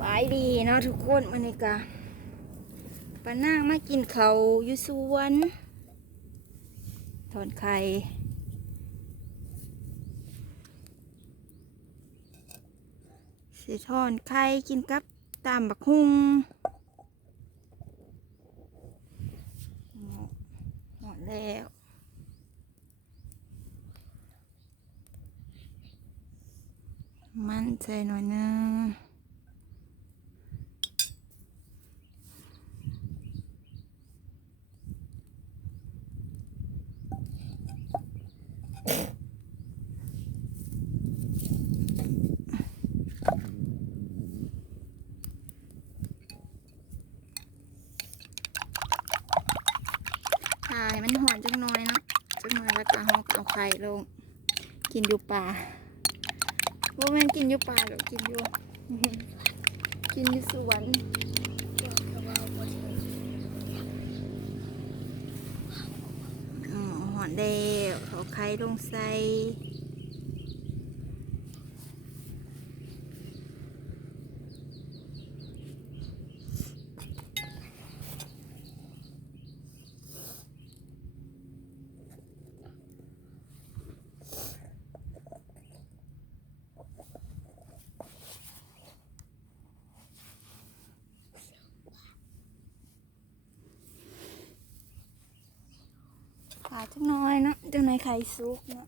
บายดีเนาะทุกคนมันนี่กะป้านางมากินเขาวอยู่สวนถอนไข่สิถอนไข่กินกับตามบักฮุงหมดแล้วมันใส่หน่อยนึงถ่ายมันหอนจังหน่อยเนาะจังหน่อยแล้วก็เอาไข่ลงกินอยู่ป่าว่าแม่นกินอยู่ป่าหรือกินอยู่ กินอยู่สวนหอนเดวเอาไข่ลงใส่ขาจังน้อยเนาะจังน้อยไข่ซุกเนาะ